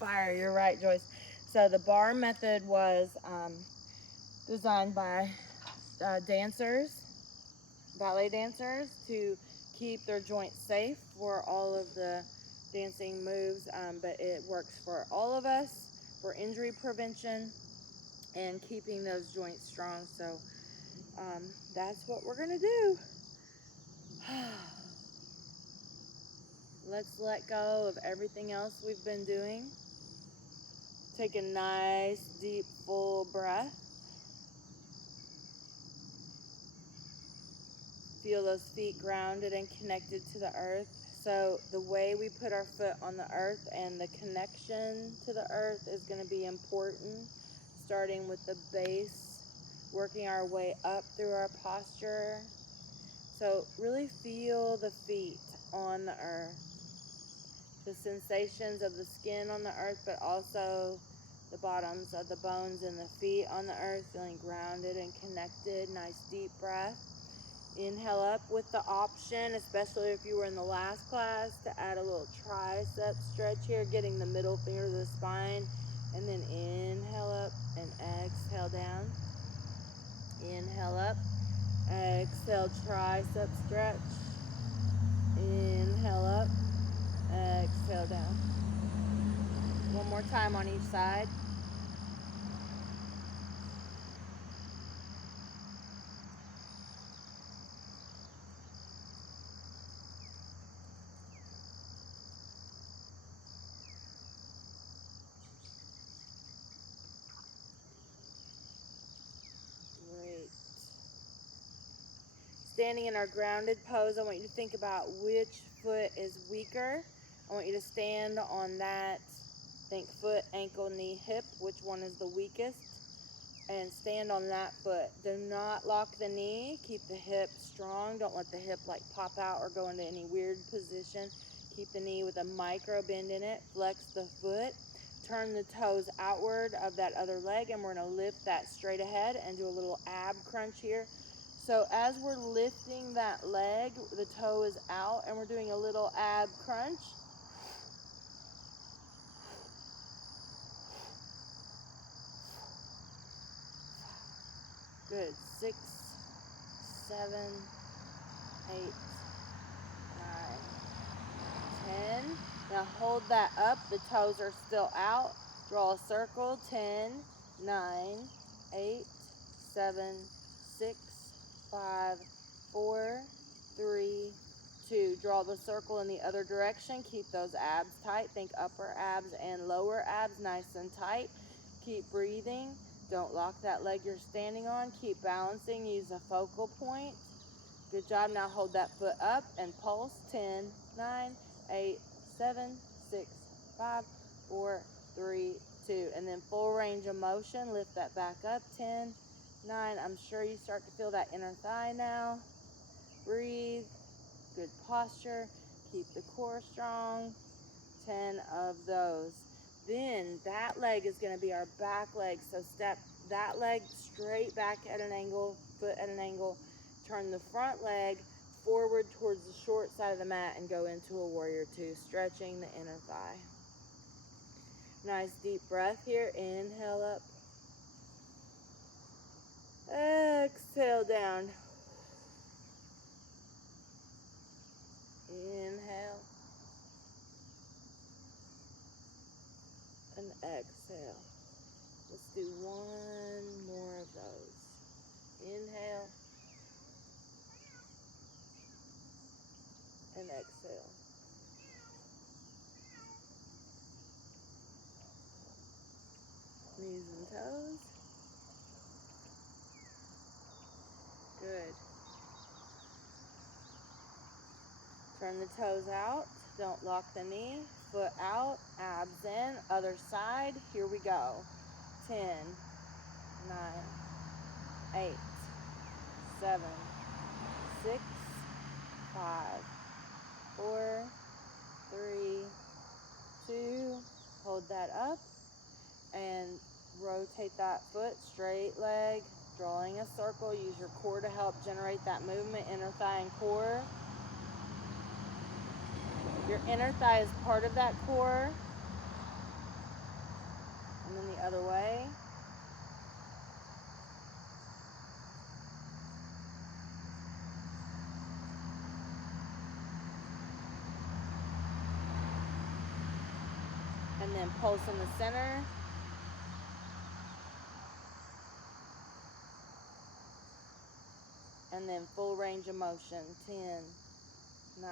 fire. You're right, Joyce. So the bar method was designed by ballet dancers, to keep their joints safe for all of the dancing moves, but it works for all of us for injury prevention and keeping those joints strong. So that's what we're going to do. Let's let go of everything else we've been doing. Take a nice, deep, full breath. Feel those feet grounded and connected to the earth. So the way we put our foot on the earth and the connection to the earth is going to be important, starting with the base, working our way up through our posture. So really feel the feet on the earth, the sensations of the skin on the earth, but also the bottoms of the bones and the feet on the earth, feeling grounded and connected. Nice deep breath. Inhale up with the option, especially if you were in the last class, to add a little tricep stretch here, getting the middle finger to the spine, and then inhale up and exhale down. Inhale up, exhale, tricep stretch. Inhale up, exhale down. One more time on each side. Great. Standing in our grounded pose, I want you to think about which foot is weaker. I want you to stand on that. Think foot, ankle, knee, hip. Which one is the weakest? And stand on that foot. Do not lock the knee. Keep the hip strong. Don't let the hip like pop out or go into any weird position. Keep the knee with a micro bend in it. Flex the foot. Turn the toes outward of that other leg, and we're going to lift that straight ahead and do a little ab crunch here. So as we're lifting that leg, the toe is out, and we're doing a little ab crunch. Good. 6, 7, 8, 9, 10. Now hold that up. The toes are still out. Draw a circle. 10, 9, 8, 7, 6, 5, 4, 3, 2. Draw the circle in the other direction. Keep those abs tight. Think upper abs and lower abs nice and tight. Keep breathing. Don't lock that leg you're standing on. Keep balancing. Use a focal point. Good job. Now hold that foot up and pulse. 10, 9, 8, 7, 6, 5, 4, 3, 2. And then full range of motion. Lift that back up. 10, 9. I'm sure you start to feel that inner thigh now. Breathe. Good posture. Keep the core strong. 10 of those. Then that leg is going to be our back leg. So step that leg straight back at an angle, foot at an angle. Turn the front leg forward towards the short side of the mat and go into a warrior two, stretching the inner thigh. Nice deep breath here. Inhale up. Exhale down. Inhale. And exhale. Let's do one more of those. Inhale. And exhale. Knees and toes. Good. Turn the toes out. Don't lock the knee. Foot out. Abs in. Other side. Here we go. 10, 9, 8, 7, 6, 5, 4, 3, 2. Hold that up. And rotate that foot. Straight leg. Drawing a circle. Use your core to help generate that movement. Inner thigh and core. Your inner thigh is part of that core. other way. And then pulse in the center. And then full range of motion. 10, 9,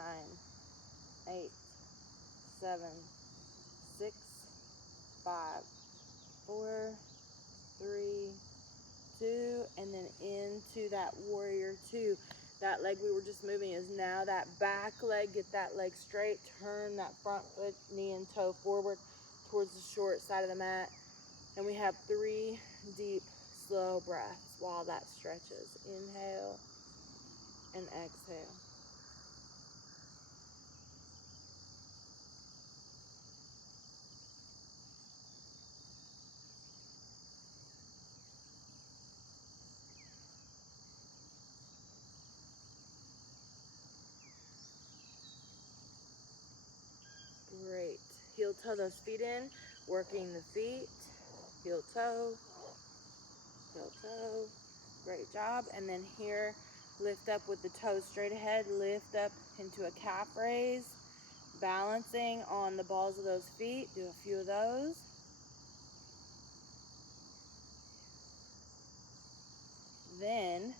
8, 7, 6, 5, 4, 3, 2, and then into that warrior 2. That leg we were just moving is now that back leg. Get that leg straight. Turn that front foot, knee and toe forward towards the short side of the mat. And we have 3 deep, slow breaths while that stretches. Inhale and exhale. Great. Heel toe those feet in, working the feet. Heel toe, heel toe. Great job. And then here, lift up with the toes straight ahead. Lift up into a calf raise. Balancing on the balls of those feet. Do a few of those. Then,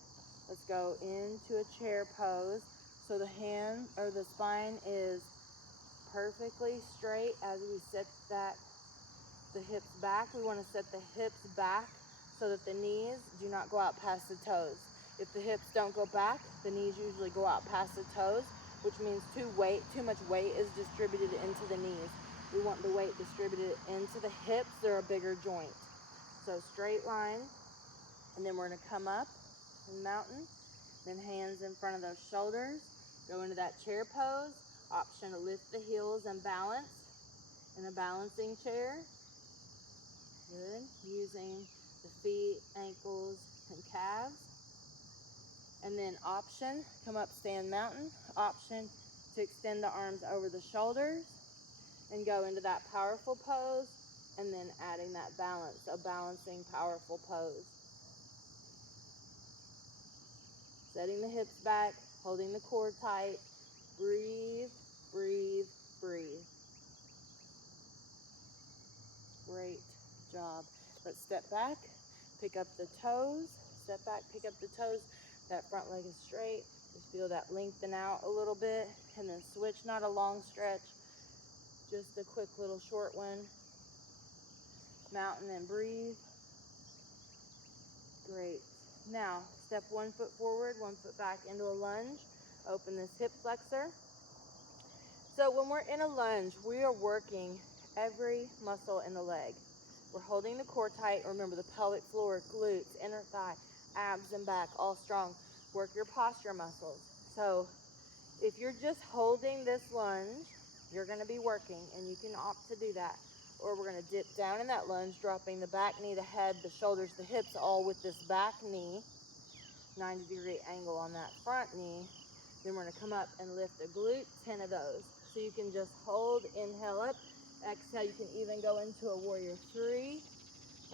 let's go into a chair pose. So the hand or the spine is perfectly straight as we set the hips back. We want to set the hips back so that the knees do not go out past the toes. If the hips don't go back, the knees usually go out past the toes, which means too much weight is distributed into the knees. We want the weight distributed into the hips. They're a bigger joint. So straight line, and then we're going to come up and mountain, then hands in front of those shoulders. Go into that chair pose. Option to lift the heels and balance in a balancing chair. Good. Using the feet, ankles, and calves. And then option, come up, stand mountain. Option to extend the arms over the shoulders and go into that powerful pose, and then adding that balance, a balancing powerful pose. Setting the hips back, holding the core tight. Breathe, breathe, breathe. Great job. Let's step back, pick up the toes. Step back, pick up the toes. That front leg is straight. Just feel that lengthen out a little bit, and then switch, not a long stretch, just a quick little short one. Mountain and breathe. Great. Now, step 1 foot forward, 1 foot back into a lunge. Open this hip flexor. So when we're in a lunge, we are working every muscle in the leg. We're holding the core tight. Remember the pelvic floor, glutes, inner thigh, abs and back, all strong. Work your posture muscles. So if you're just holding this lunge, you're going to be working, and you can opt to do that. Or we're going to dip down in that lunge, dropping the back knee, the head, the shoulders, the hips, all with this back knee. 90-degree angle on that front knee. Then we're going to come up and lift a glute, 10 of those. So you can just hold, inhale up, exhale. You can even go into a warrior 3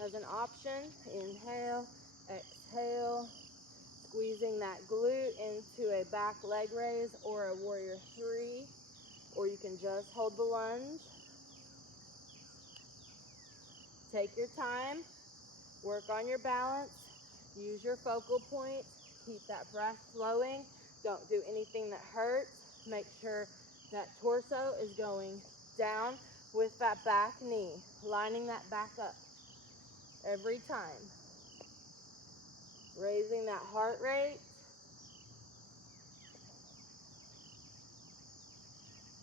as an option. Inhale, exhale, squeezing that glute into a back leg raise or a warrior 3, or you can just hold the lunge. Take your time, work on your balance, use your focal point, keep that breath flowing. Don't do anything that hurts. Make sure that torso is going down with that back knee, lining that back up every time. Raising that heart rate.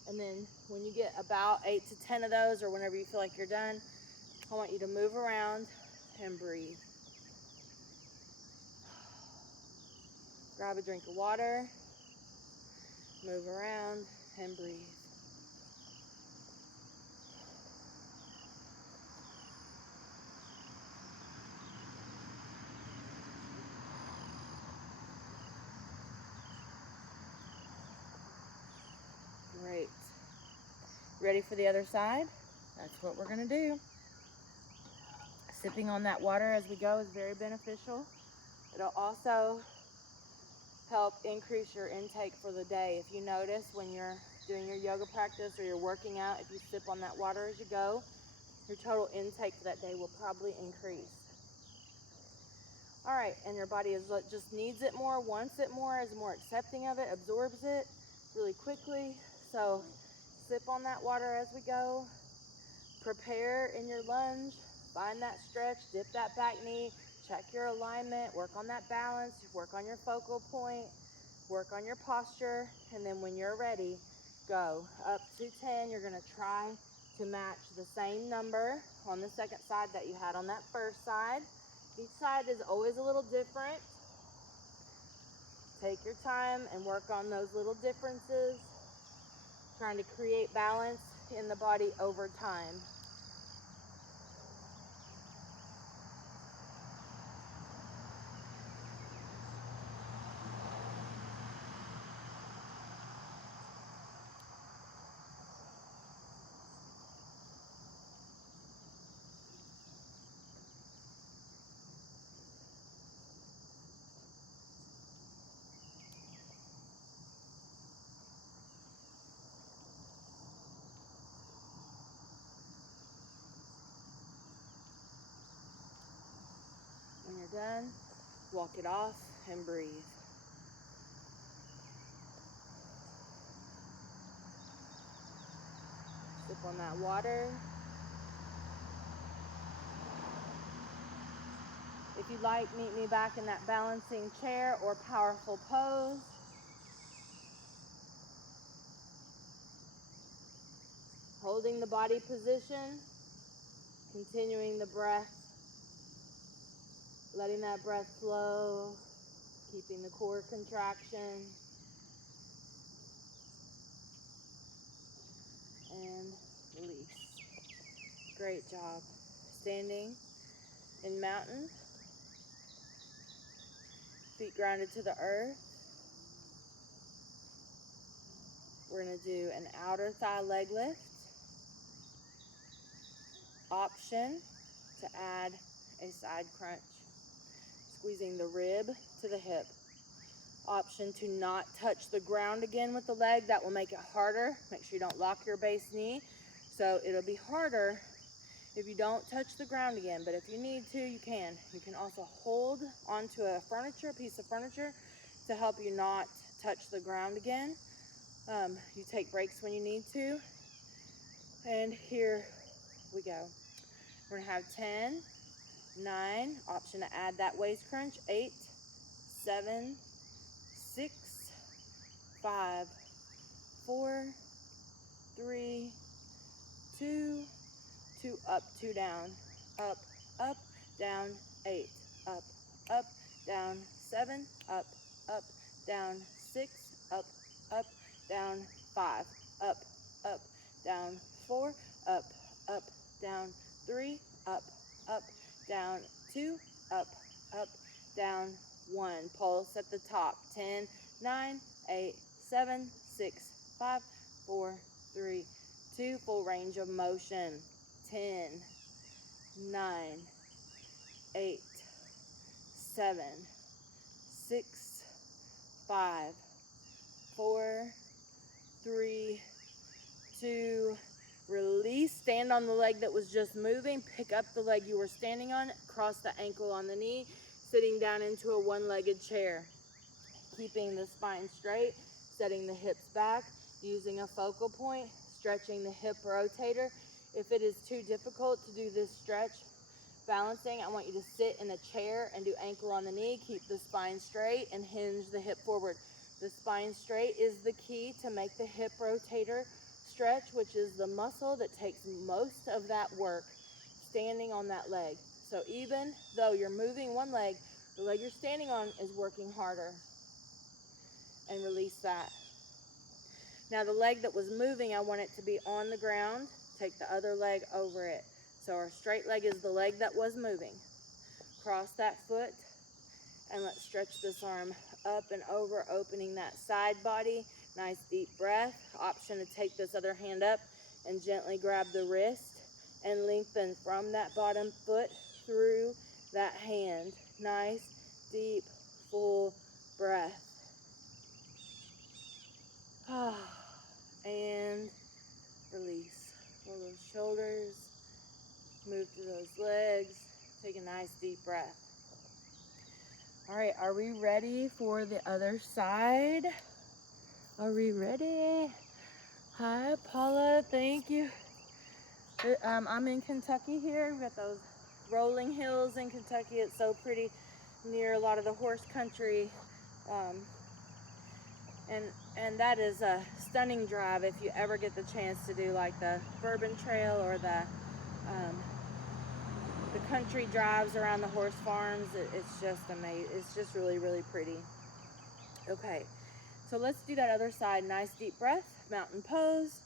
And then when you get about 8 to 10 of those, or whenever you feel like you're done, I want you to move around and breathe. Grab a drink of water, move around and breathe. Great. Ready for the other side? That's what we're going to do. Sipping on that water as we go is very beneficial. It'll also help increase your intake for the day. If you notice when you're doing your yoga practice or you're working out, if you sip on that water as you go, your total intake for that day will probably increase. All right, and your body just needs it more, wants it more, is more accepting of it, absorbs it really quickly. So sip on that water as we go. Prepare in your lunge, find that stretch, dip that back knee, check your alignment, work on that balance, work on your focal point, work on your posture, and then when you're ready, go. Up to 10, you're gonna try to match the same number on the second side that you had on that first side. Each side is always a little different. Take your time and work on those little differences, trying to create balance in the body over time. When you're done, walk it off and breathe. Sip on that water. If you'd like, meet me back in that balancing chair or powerful pose. Holding the body position, continuing the breath, letting that breath flow, keeping the core contraction, and release. Great job. Standing in mountain, feet grounded to the earth. We're going to do an outer thigh leg lift. Option to add a side crunch, squeezing the rib to the hip. Option to not touch the ground again with the leg. That will make it harder. Make sure you don't lock your base knee. So it'll be harder if you don't touch the ground again, but if you need to, you can. You can also hold onto a piece of furniture to help you not touch the ground again. You take breaks when you need to. And here we go. We're gonna have 10, 9, option to add that waist crunch, 8, 7, 6, 5, 4, 3, 2, 2 up, 2 down, up, up, down, 8, up, up, down, 7, up, up, down, 6, up, up, down, 5, up, up, down, 4, up, up, down, 3, up, up, down, 2, up, up, down, 1. Pulse at the top. 10, 9, 8, 7, 6, 5, 4, 3, 2. Full range of motion. 10, 9, 8, 7, 6, 5, 4, 3, 2. Release. Stand on the leg that was just moving. Pick up the leg you were standing on. Cross the ankle on the knee. Sitting down into a one-legged chair. Keeping the spine straight. Setting the hips back. Using a focal point. Stretching the hip rotator. If it is too difficult to do this stretch, balancing, I want you to sit in a chair and do ankle on the knee. Keep the spine straight and hinge the hip forward. The spine straight is the key to make the hip rotator stretch, which is the muscle that takes most of that work standing on that leg. So even though you're moving one leg, the leg you're standing on is working harder. And release that. Now the leg that was moving, I want it to be on the ground. Take the other leg over it. So our straight leg is the leg that was moving. Cross that foot and let's stretch this arm up and over, opening that side body. Nice deep breath. Option to take this other hand up and gently grab the wrist and lengthen from that bottom foot through that hand. Nice, deep, full breath. And release. Roll those shoulders. Move through those legs. Take a nice deep breath. All right, are we ready for the other side? Are we ready? Hi, Paula. Thank you. I'm in Kentucky here. We've got those rolling hills in Kentucky. It's so pretty near a lot of the horse country. And that is a stunning drive if you ever get the chance to do like the Bourbon Trail or the country drives around the horse farms. It's just amazing. It's just really, really pretty. Okay, so let's do that other side. Nice deep breath, mountain pose.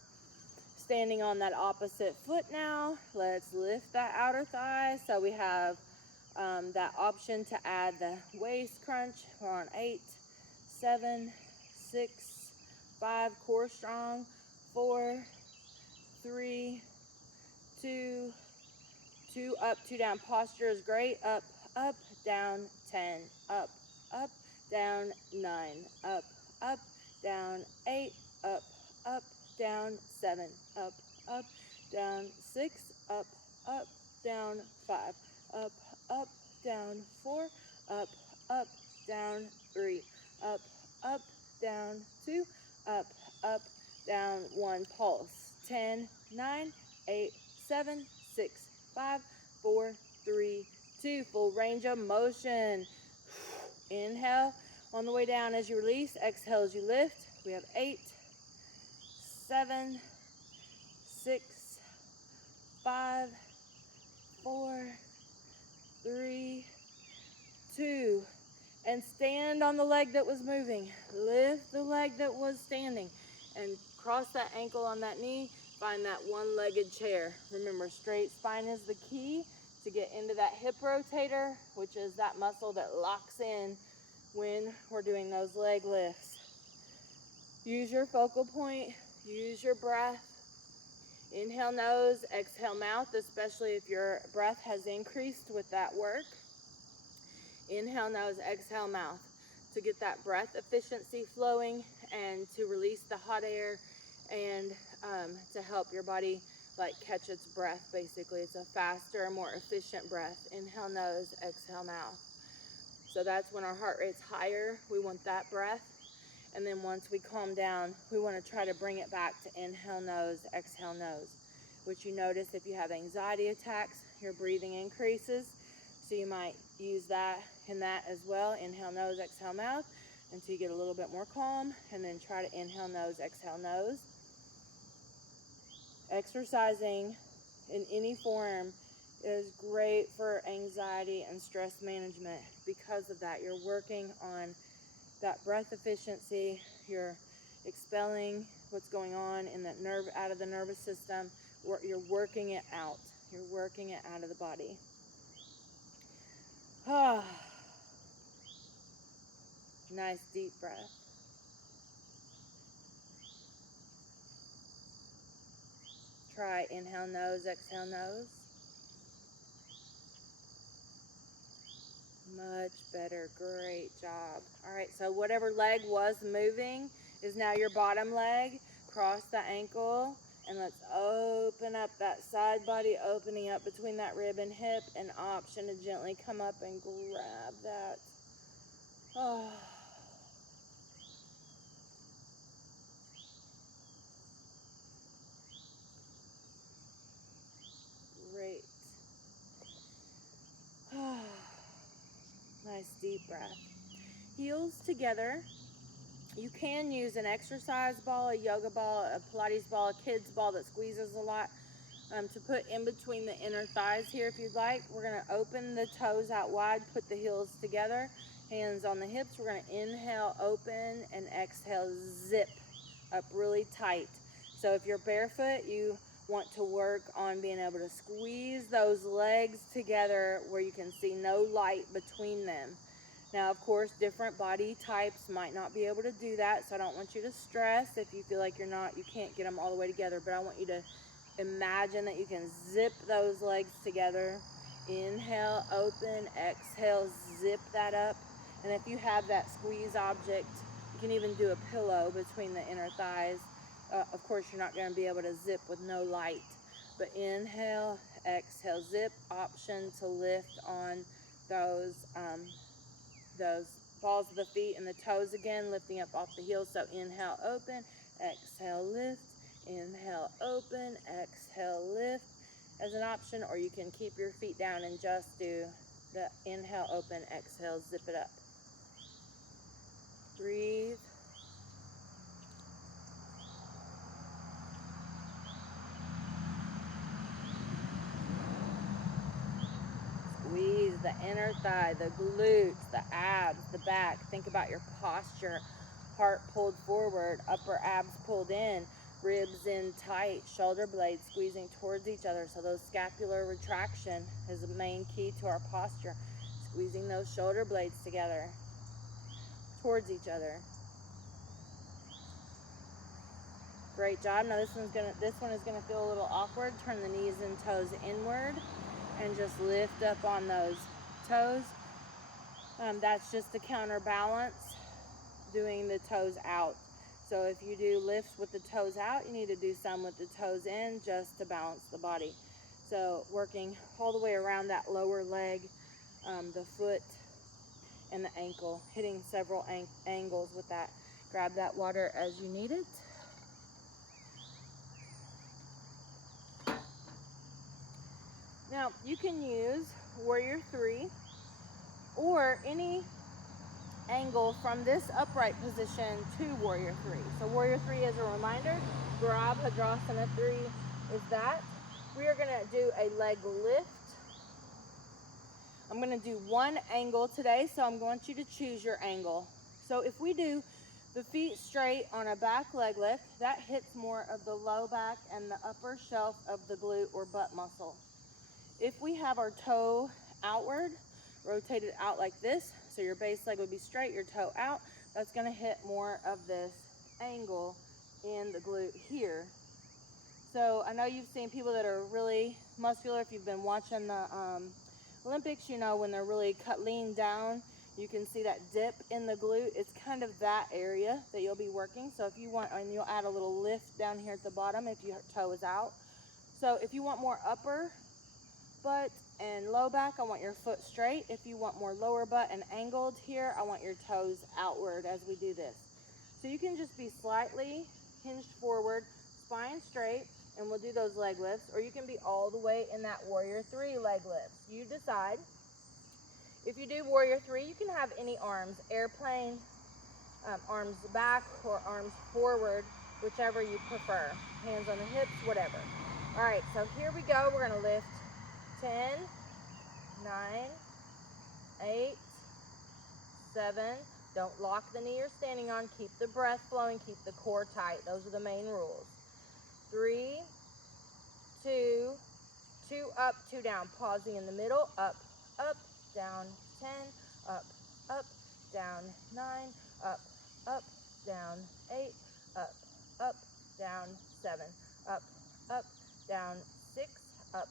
Standing on that opposite foot now. Let's lift that outer thigh. So we have that option to add the waist crunch. We're on 8, 7, 6, 5, core strong, 4, 3, 2, 2 up, 2 down. Posture is great. Up, up, down, 10, up, up, down, 9, up, up, down, 8, up, up, down, 7, up, up, down, 6, up, up, down, 5, up, up, down, 4, up, up, down, 3, up, up, down, 2, up, down, 1. Pulse. 10, 9, 8, 7, 6, 5, 4, 3, 2. Full range of motion. Inhale on the way down as you release. Exhale as you lift. We have 8, 7, 6, 5, 4, 3, 2. And stand on the leg that was moving. Lift the leg that was standing. And cross that ankle on that knee. Find that one-legged chair. Remember, straight spine is the key to get into that hip rotator, which is that muscle that locks in when we're doing those leg lifts. Use your focal point. Use your breath. Inhale nose, exhale mouth, especially if your breath has increased with that work. Inhale nose, exhale mouth, to get that breath efficiency flowing and to release the hot air and to help your body like catch its breath. Basically, it's a faster, more efficient breath. Inhale nose, exhale mouth. So that's when our heart rate's higher. We want that breath. And then once we calm down, we want to try to bring it back to inhale nose, exhale nose, which you notice if you have anxiety attacks, your breathing increases. So you might use that in that as well. Inhale nose, exhale mouth, until you get a little bit more calm. And then try to inhale nose, exhale nose. Exercising in any form is great for anxiety and stress management. Because of that, you're working on that breath efficiency. You're expelling what's going on in that nerve out of the nervous system. You're working it out. You're working it out of the body. Nice deep breath. Try inhale nose, exhale nose. Much better. Great job. All right, so whatever leg was moving is now your bottom leg. Cross the ankle and let's open up that side body, opening up between that rib and hip. An option to gently come up and grab that. Oh. Great. Nice deep breath. Heels together. You can use an exercise ball, a yoga ball, a Pilates ball, a kid's ball that squeezes a lot to put in between the inner thighs here if you'd like. We're going to open the toes out wide, put the heels together, hands on the hips. We're going to inhale, open, and exhale, zip up really tight. So if you're barefoot, you want to work on being able to squeeze those legs together where you can see no light between them. Now, of course, different body types might not be able to do that, so I don't want you to stress if you feel like you can't get them all the way together, but I want you to imagine that you can zip those legs together Inhale, open, exhale, zip that up. And if you have that squeeze object, you can even do a pillow between the inner thighs. Of course, you're not going to be able to zip with no light. But inhale, exhale, zip. Option to lift on those balls of the feet and the toes again, lifting up off the heels. So inhale, open, exhale, lift. Inhale, open, exhale, lift as an option, or you can keep your feet down and just do the inhale, open, exhale, zip it up. Breathe. Squeeze the inner thigh, the glutes, the abs, the back. Think about your posture. Heart pulled forward, upper abs pulled in, ribs in tight, shoulder blades squeezing towards each other. So those scapular retraction is the main key to our posture. Squeezing those shoulder blades together, towards each other. Great job. Now this one is gonna feel a little awkward. Turn the knees and toes inward and just lift up on those toes. That's just to counterbalance doing the toes out. So if you do lifts with the toes out, you need to do some with the toes in just to balance the body. So working all the way around that lower leg, the foot and the ankle, hitting several angles with that. Grab that water as you need it. Now you can use Warrior 3 or any angle from this upright position to Warrior 3. So Warrior 3, as a reminder, Hadrasana 3 is that. We are going to do a leg lift. I'm going to do one angle today, so I'm going to want you to choose your angle. So if we do the feet straight on a back leg lift, that hits more of the low back and the upper shelf of the glute or butt muscle. If we have our toe outward, rotated out like this, so your base leg would be straight, your toe out, that's going to hit more of this angle in the glute here. So I know you've seen people that are really muscular. If you've been watching the Olympics, you know when they're really lean down, you can see that dip in the glute. It's kind of that area that you'll be working. So if you want, and you'll add a little lift down here at the bottom if your toe is out. So if you want more upper butt and low back, I want your foot straight. If you want more lower butt and angled here, I want your toes outward as we do this. So you can just be slightly hinged forward, spine straight, and we'll do those leg lifts, or you can be all the way in that Warrior 3 leg lifts. You decide. If you do Warrior 3, you can have any arms, airplane, arms back or arms forward, whichever you prefer. Hands on the hips, whatever. All right, so here we go. We're gonna lift 10, 9, 8, 7. Don't lock the knee you're standing on. Keep the breath flowing. Keep the core tight. Those are the main rules. 3, 2, 2 up, 2 down. Pausing in the middle. Up, up, down. 10, up, up, down. 9, up, up, down. 8, up, up, down. 7, up, up, down. 6, up,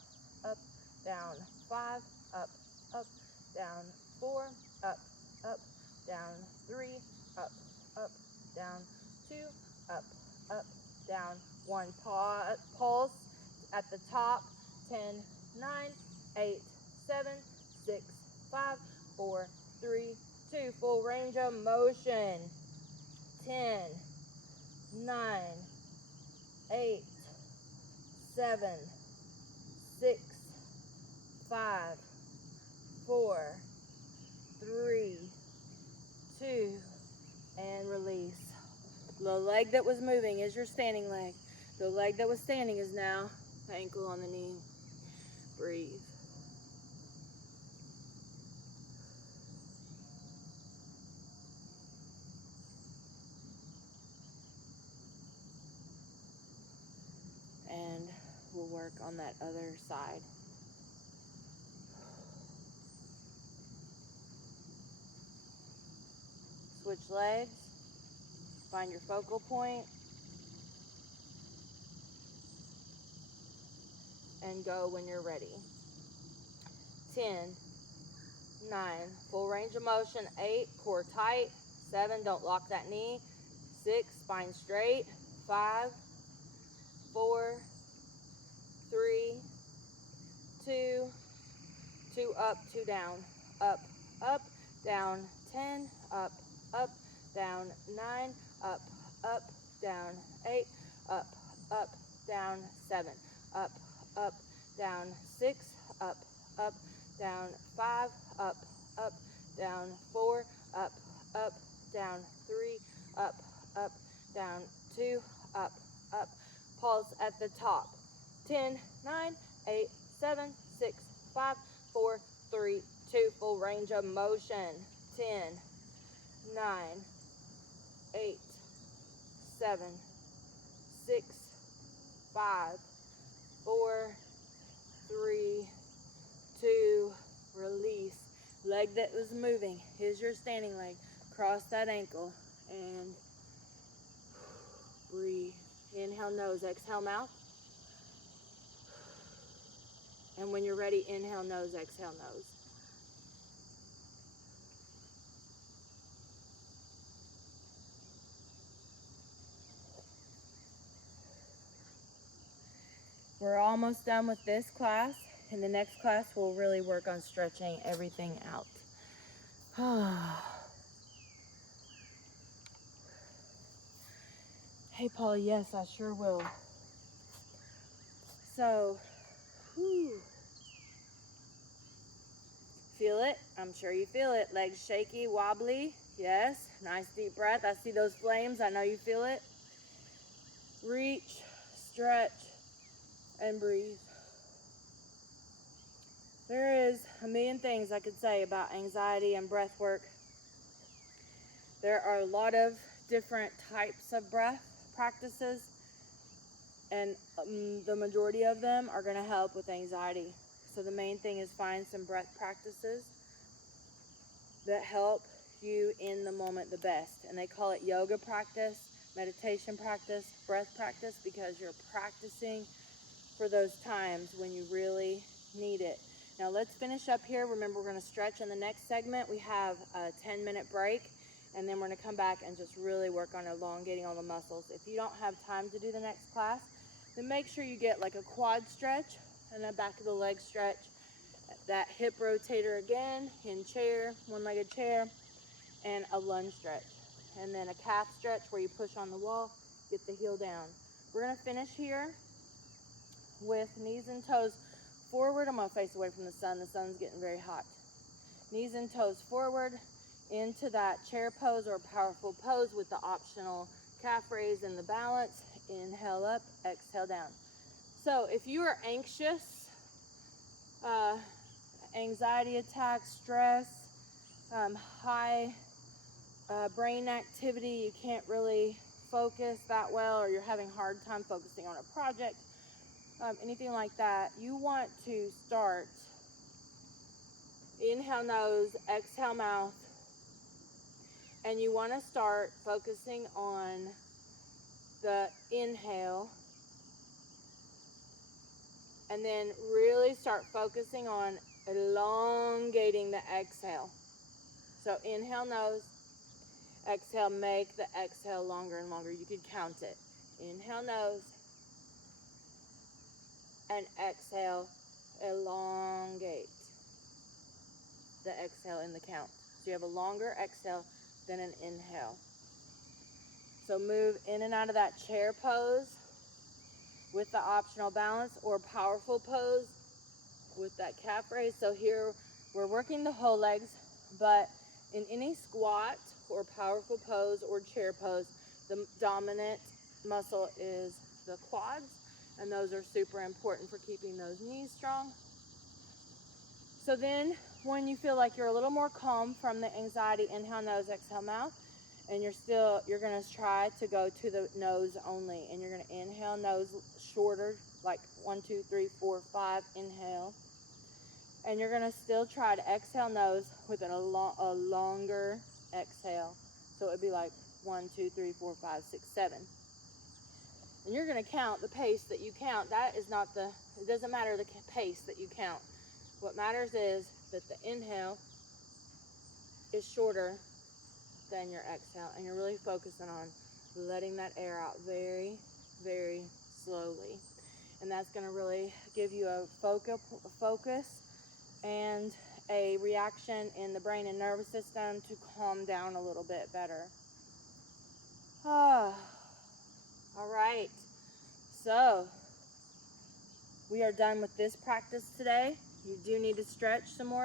up, down. 5, up, up, down. 4, up, up, down. 3, up, up, down. 2, up, up, down. 1. Pulse at the top. 10, 9, 8, 7, 6, 5, 4, 3, 2. Full range of motion. 10, 9, 8, 7, 6, 5, 4, 3, 2, and release. The leg that was moving is your standing leg. The leg that was standing is now the ankle on the knee. Breathe. And we'll work on that other side. Switch legs. Find your focal point. And go when you're ready. 10, 9, full range of motion. 8, core tight. 7, don't lock that knee. 6, spine straight. 5, 4, 3, 2, 2 up, 2 down. Up, up, down. 10, up, up, down. 9, up, up, down. 8, up, up, down. 7, up, up, down. 6, up, up, down. 5, up, up, down. 4, up, up, down. 3, up, up, down. 2, up, up. Pause at the top. 10, 9, 8, 7, 6, 5, 4, 3, 2. Full range of motion. 10, 9, 8, 7, 6, 5, 4, 3, 2. Release. Leg that was moving. Here's your standing leg. Cross that ankle and breathe. Inhale nose, exhale mouth. And when you're ready, inhale nose, exhale nose. We're almost done with this class. In the next class, we'll really work on stretching everything out. Hey, Paul, yes, I sure will. So, feel it? I'm sure you feel it. Legs shaky, wobbly. Yes, nice deep breath. I see those flames. I know you feel it. Reach, stretch, and breathe. There is a million things I could say about anxiety and breath work. There are a lot of different types of breath practices, and the majority of them are going to help with anxiety. So the main thing is find some breath practices that help you in the moment the best. And they call it yoga practice, meditation practice, breath practice, because you're practicing for those times when you really need it. Now let's finish up here. Remember, we're going to stretch in the next segment. We have a 10-minute break, and then we're going to come back and just really work on elongating all the muscles. If you don't have time to do the next class, then make sure you get like a quad stretch and a back of the leg stretch. That hip rotator again, in chair, one-legged chair, and a lunge stretch. And then a calf stretch where you push on the wall, get the heel down. We're going to finish here with knees and toes forward. I'm going to face away from the sun. The sun's getting very hot. Knees and toes forward into that chair pose or powerful pose with the optional calf raise and the balance. Inhale up, exhale down. So if you are anxious, anxiety attacks, stress, high brain activity, you can't really focus that well, or you're having a hard time focusing on a project, anything like that, you want to start inhale nose, exhale mouth, and you want to start focusing on the inhale, and then really start focusing on elongating the exhale. So inhale nose, exhale, make the exhale longer and longer. You could count it. Inhale nose, and exhale, elongate the exhale in the count. So you have a longer exhale than an inhale. So move in and out of that chair pose with the optional balance, or powerful pose with that calf raise. So here we're working the whole legs, but in any squat or powerful pose or chair pose, the dominant muscle is the quads, and those are super important for keeping those knees strong. So then when you feel like you're a little more calm from the anxiety, inhale nose, exhale mouth, and you're going to try to go to the nose only, and you're going to inhale nose shorter, like 1, 2, 3, 4, 5, inhale. And you're going to still try to exhale nose with a longer exhale. So it would be like 1, 2, 3, 4, 5, 6, 7. And you're going to count the pace that you count. That is not it doesn't matter the pace that you count. What matters is that the inhale is shorter than your exhale, and you're really focusing on letting that air out very, very slowly. And that's going to really give you a focus and a reaction in the brain and nervous system to calm down a little bit better. All right, so we are done with this practice today. You do need to stretch some more.